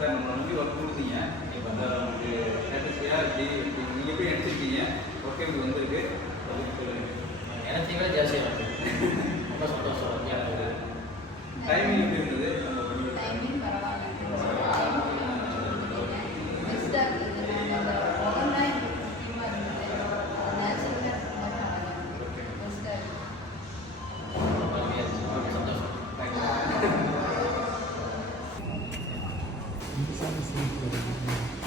Sir நம்ம நம்பி work கொடுத்தீங்க இப்போ சார் உங்களுக்கு சாட்டிஸ்ஃபையாக இப்படி நீங்கள் எப்படி நினச்சிருக்கீங்க ஓகே இப்படி வந்திருக்கு அதுக்கு சொல்லுங்கள். எனக்கு விட ஜாஸ்தியாக இருக்குது. ரொம்ப சந்தோஷம். எனக்கு டைமிங் எப்படி இருந்தது? டைமிங் பரவாயில்ல, பெஸ்ட்டாக இருந்தது. நாங்கள் அந்த உடம்புலாம் எங்களுக்கு முக்கியமாக இருந்தது. அது நேச்சுரலாக பெஸ்ட்டாக இருக்குது. சந்தோஷம்.